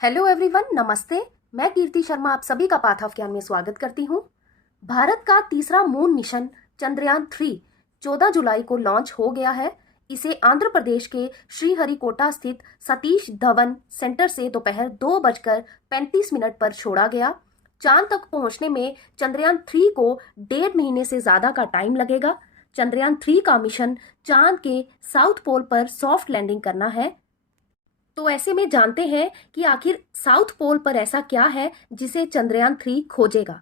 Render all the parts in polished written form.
Hello everyone, नमस्ते। मैं कीर्ति शर्मा आप सभी का पाथ ऑफ ज्ञान में स्वागत करती हूँ। भारत का तीसरा मून मिशन चंद्रयान-3 14 जुलाई को लॉन्च हो गया है। इसे आंध्र प्रदेश के श्रीहरिकोटा स्थित सतीश धवन सेंटर से दोपहर 2:35 पर छोड़ा गया। चांद तक पहुंचने में चंद्रयान-3 को 1.5 महीने से ज्यादा का टाइम लगेगा। चंद्रयान-3 का मिशन चांद के साउथ पोल पर सॉफ्ट लैंडिंग करना है। तो ऐसे में जानते हैं कि आखिर साउथ पोल पर ऐसा क्या है जिसे चंद्रयान-3 खोजेगा।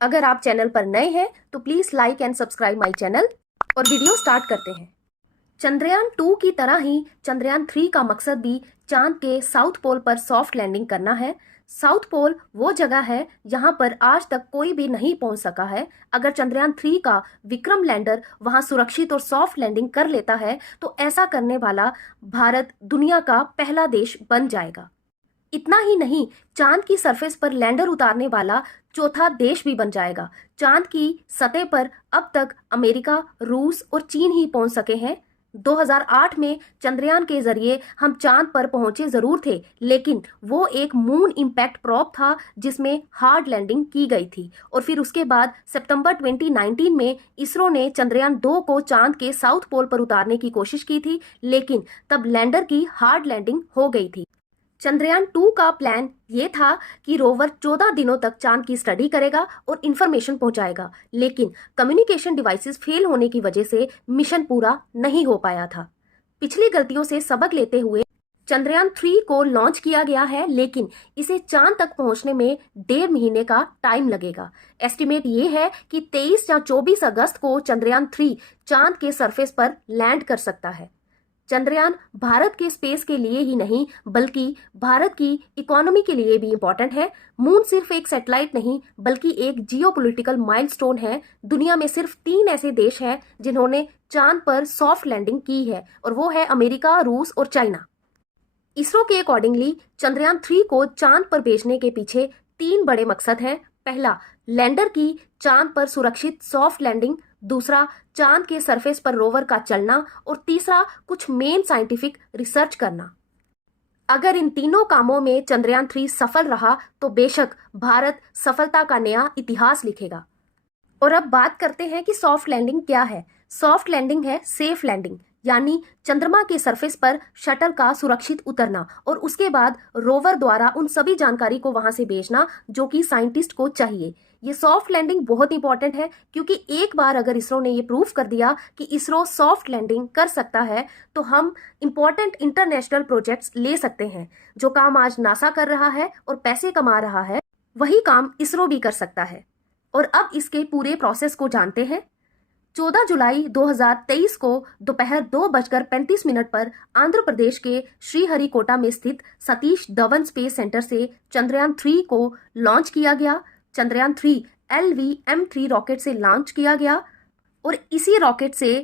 अगर आप चैनल पर नए हैं तो please like and subscribe my channel और वीडियो स्टार्ट करते हैं। चंद्रयान-2 की तरह ही चंद्रयान-3 का मकसद भी चांद के साउथ पोल पर सॉफ्ट लैंडिंग करना है। साउथ पोल वो जगह है जहां पर आज तक कोई भी नहीं पहुंच सका है। अगर चंद्रयान-3 का विक्रम लैंडर वहां सुरक्षित और सॉफ्ट लैंडिंग कर लेता है तो ऐसा करने वाला भारत दुनिया का पहला देश बन जाएगा। इतना ही नहीं, चांद की सरफेस पर लैंडर उतारने वाला चौथा देश भी बन जाएगा। चांद की सतह पर अब तक अमेरिका, रूस और चीन ही पहुंच सके हैं। 2008 में चंद्रयान के जरिए हम चांद पर पहुंचे जरूर थे, लेकिन वो एक मून इम्पैक्ट प्रोब था जिसमें हार्ड लैंडिंग की गई थी। और फिर उसके बाद सितंबर 2019 में इसरो ने चंद्रयान-2 को चांद के साउथ पोल पर उतारने की कोशिश की थी, लेकिन तब लैंडर की हार्ड लैंडिंग हो गई थी। चंद्रयान-2 का प्लान ये था कि रोवर 14 दिनों तक चांद की स्टडी करेगा और इंफॉर्मेशन पहुंचाएगा, लेकिन कम्युनिकेशन डिवाइसेस फेल होने की वजह से मिशन पूरा नहीं हो पाया था। पिछली गलतियों से सबक लेते हुए चंद्रयान-3 को लॉन्च किया गया है, लेकिन इसे चांद तक पहुंचने में 1.5 महीने का टाइम लगेगा। एस्टिमेट ये है कि 23 या 24 अगस्त को चंद्रयान-3 चांद के सरफेस पर लैंड कर सकता है। चंद्रयान भारत के स्पेस के लिए ही नहीं बल्कि भारत की इकोनॉमी के लिए भी इम्पोर्टेंट है। मून सिर्फ एक सैटेलाइट नहीं बल्कि एक जियोपॉलिटिकल माइलस्टोन है। दुनिया में सिर्फ 3 ऐसे देश हैं जिन्होंने चांद पर सॉफ्ट लैंडिंग की है, और वो है अमेरिका, रूस और चाइना। इसरो के अकॉर्डिंगली चंद्रयान-3 को चांद पर भेजने के पीछे 3 बड़े मकसद हैं। पहला, लैंडर की चांद पर सुरक्षित सॉफ्ट लैंडिंग। दूसरा, चांद के सरफेस पर रोवर का चलना। और तीसरा, कुछ मेन साइंटिफिक रिसर्च करना। अगर इन तीनों कामों में चंद्रयान-3 सफल रहा तो बेशक भारत सफलता का नया इतिहास लिखेगा। और अब बात करते हैं कि सॉफ्ट लैंडिंग क्या है। सॉफ्ट लैंडिंग है सेफ लैंडिंग, यानी चंद्रमा के सरफेस पर शटल का सुरक्षित उतरना और उसके बाद रोवर द्वारा उन सभी जानकारी को वहां से भेजना जो कि साइंटिस्ट को चाहिए। ये सॉफ्ट लैंडिंग बहुत इंपॉर्टेंट है, क्योंकि एक बार अगर इसरो ने ये प्रूफ कर दिया कि इसरो सॉफ्ट लैंडिंग कर सकता है तो हम इंपॉर्टेंट इंटरनेशनल प्रोजेक्ट्स ले सकते हैं। जो काम आज नासा कर रहा है और पैसे कमा रहा है, वही काम इसरो भी कर सकता है। और अब इसके पूरे प्रोसेस को जानते हैं। 14 जुलाई 2023 को दोपहर 2:35 पर आंध्र प्रदेश के श्रीहरिकोटा में स्थित सतीश धवन स्पेस सेंटर से चंद्रयान-3 को लॉन्च किया गया। चंद्रयान-3 LV-M3 रॉकेट से लॉन्च किया गया और इसी रॉकेट से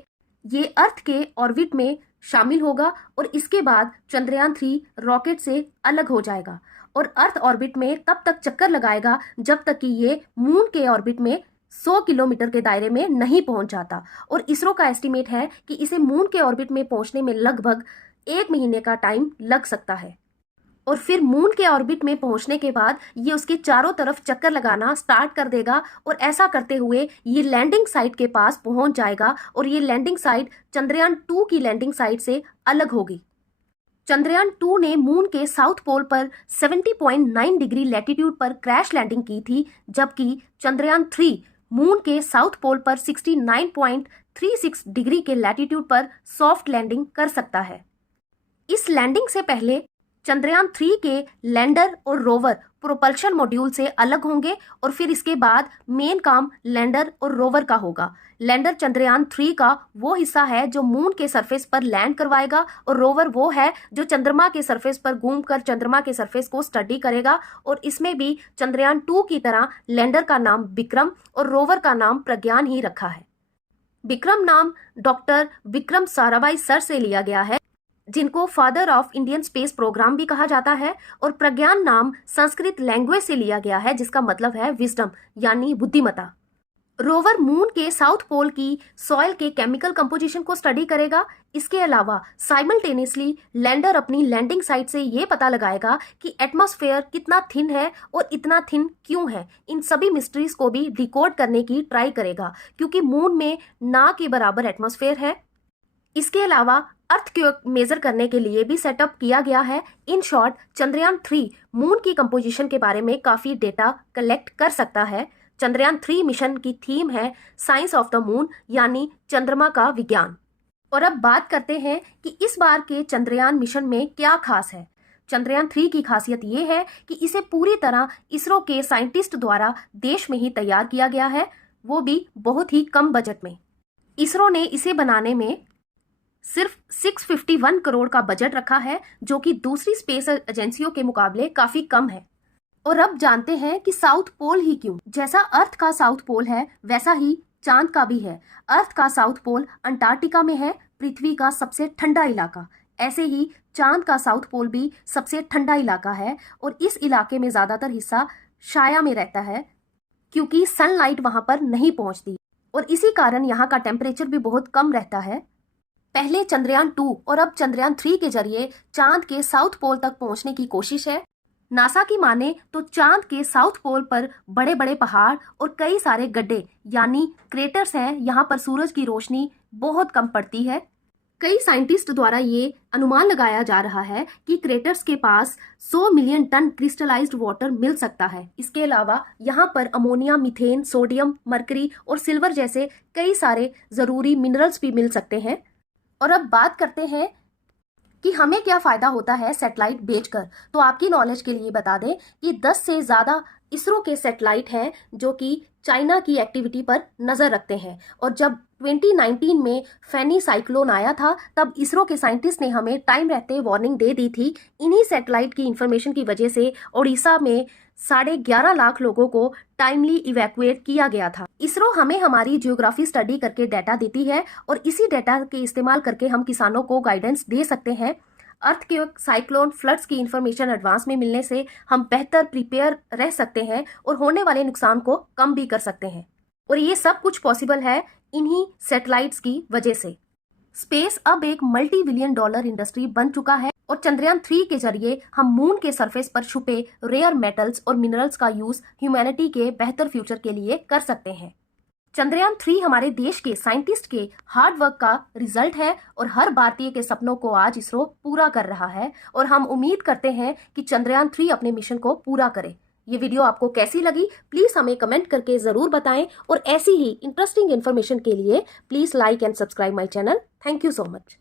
ये अर्थ के ऑर्बिट में शामिल होगा और इसके बाद चंद्रयान-3 रॉकेट से अलग हो जाएगा और अर्थ ऑर्बिट में तब तक चक्कर लगाएगा जब तक कि ये मून के ऑर्बिट में 100 किलोमीटर के दायरे में नहीं पहुंच जाता। और इसरो का एस्टिमेट है कि इसे मून के ऑर्बिट में पहुंचने में लगभग 1 महीने का टाइम लग सकता है। और फिर मून के ऑर्बिट में पहुंचने के बाद ये उसके चारों तरफ चक्कर लगाना स्टार्ट कर देगा और ऐसा करते हुए ये लैंडिंग साइट के पास पहुंच जाएगा और ये लैंडिंग साइट चंद्रयान-2 की लैंडिंग साइट से अलग होगी। चंद्रयान-2 ने मून के साउथ पोल पर 70.9 डिग्री लैटिट्यूड पर क्रैश लैंडिंग की थी, जबकि चंद्रयान-3 मून के साउथ पोल पर 69.36 डिग्री के लैटिट्यूड पर सॉफ्ट लैंडिंग कर सकता है। इस लैंडिंग से पहले चंद्रयान-3 के लैंडर और रोवर प्रोपल्शन मॉड्यूल से अलग होंगे और फिर इसके बाद मेन काम लैंडर और रोवर का होगा। लैंडर चंद्रयान-3 का वो हिस्सा है जो मून के सरफेस पर लैंड करवाएगा और रोवर वो है जो चंद्रमा के सरफेस पर घूमकर चंद्रमा के सरफेस को स्टडी करेगा। और इसमें भी चंद्रयान-2 की तरह लैंडर का नाम विक्रम और रोवर का नाम प्रज्ञान ही रखा है। विक्रम नाम डॉक्टर विक्रम साराभाई सर से लिया गया है, जिनको father of Indian space programme भी कहा जाता है। और प्रज्ञान नाम संस्कृत लैंग्वेज से लिया गया है जिसका मतलब है विजडम, यानी बुद्धिमता। रोवर मून के साउथ पोल की सॉइल के केमिकल कंपोजिशन को स्टडी करेगा। इसके अलावा साइमल्टेनियसली लैंडर अपनी लैंडिंग साइट से ये पता लगाएगा कि एटमॉस्फेयर कितना थिन है और इतना थिन क्यों है। इन सभी मिस्ट्रीज को भी डिकोड करने की ट्राई करेगा, क्योंकि मून में ना के बराबर एटमॉस्फेयर है। इसके अलावा अर्थ क्वेक मेजर करने के लिए भी सेटअप किया गया है। इन शॉर्ट, चंद्रयान 3 मून की कंपोजिशन के बारे में काफी डेटा कलेक्ट कर सकता है। चंद्रयान 3 मिशन की थीम है साइंस ऑफ द मून, यानी चंद्रमा का विज्ञान। और अब बात करते हैं कि इस बार के चंद्रयान मिशन में क्या खास है। चंद्रयान 3 की खासियत ये है कि इसे पूरी तरह इसरो के साइंटिस्ट द्वारा देश में ही तैयार किया गया है, वो भी बहुत ही कम बजट में। इसरो ने इसे बनाने में सिर्फ 651 करोड़ का बजट रखा है, जो कि दूसरी स्पेस एजेंसियों के मुकाबले काफी कम है। और अब जानते हैं कि साउथ पोल ही क्यों। जैसा अर्थ का साउथ पोल है, वैसा ही चांद का भी है। अर्थ का साउथ पोल अंटार्कटिका में है, पृथ्वी का सबसे ठंडा इलाका। ऐसे ही चांद का साउथ पोल भी सबसे ठंडा इलाका है, और इस इलाके में ज्यादातर हिस्सा छाया में रहता है, क्योंकि सनलाइट वहां पर नहीं पहुंचती, और इसी कारण यहाँ का टेम्परेचर भी बहुत कम रहता है। पहले चंद्रयान 2 और अब चंद्रयान 3 के जरिए चांद के साउथ पोल तक पहुंचने की कोशिश है। नासा की माने तो चांद के साउथ पोल पर बड़े बड़े पहाड़ और कई सारे गड्ढे यानी क्रेटर्स हैं। यहाँ पर सूरज की रोशनी बहुत कम पड़ती है। कई साइंटिस्ट द्वारा ये अनुमान लगाया जा रहा है कि क्रेटर्स के पास 100 मिलियन टन क्रिस्टलाइज्ड वाटर मिल सकता है। इसके अलावा यहाँ पर अमोनिया, मीथेन, सोडियम, मरकरी और सिल्वर जैसे कई सारे जरूरी मिनरल्स भी मिल सकते हैं। और अब बात करते हैं कि हमें क्या फायदा होता है सैटेलाइट बेचकर। तो आपकी नॉलेज के लिए बता दें कि 10 से ज़्यादा इसरो के सैटेलाइट हैं जो कि चाइना की एक्टिविटी पर नज़र रखते हैं। और जब 2019 में फैनी साइक्लोन आया था, तब इसरो के साइंटिस्ट ने हमें टाइम रहते वार्निंग दे दी थी। इन्हीं सैटेलाइट की इंफॉर्मेशन की वजह से उड़ीसा में 11.5 लाख लोगों को टाइमली इवैक्यूएट किया गया था। इसरो हमें हमारी जियोग्राफी स्टडी करके डाटा देती है, और इसी डाटा के इस्तेमाल करके हम किसानों को गाइडेंस दे सकते हैं। अर्थक्वेक, साइक्लोन, फ्लड्स की इंफॉर्मेशन एडवांस में मिलने से हम बेहतर प्रिपेयर रह सकते हैं और होने वाले नुकसान को कम भी कर सकते हैं। और ये सब कुछ पॉसिबल है इन्हीं सैटेलाइट्स की वजह से। स्पेस अब एक $multi billion इंडस्ट्री बन चुका है, और चंद्रयान 3 के जरिए हम मून के सरफेस पर छुपे रेयर मेटल्स और मिनरल्स का यूज ह्यूमैनिटी के बेहतर फ्यूचर के लिए कर सकते हैं। चंद्रयान 3 हमारे देश के साइंटिस्ट के हार्ड वर्क का रिजल्ट है, और हर भारतीय के सपनों को आज इसरो पूरा कर रहा है। और हम उम्मीद करते हैं कि चंद्रयान 3 अपने मिशन को पूरा करे। ये वीडियो आपको कैसी लगी, प्लीज हमें कमेंट करके जरूर बताएं, और ऐसी ही इंटरेस्टिंग इन्फॉर्मेशन के लिए please like and subscribe my channel. Thank you so much.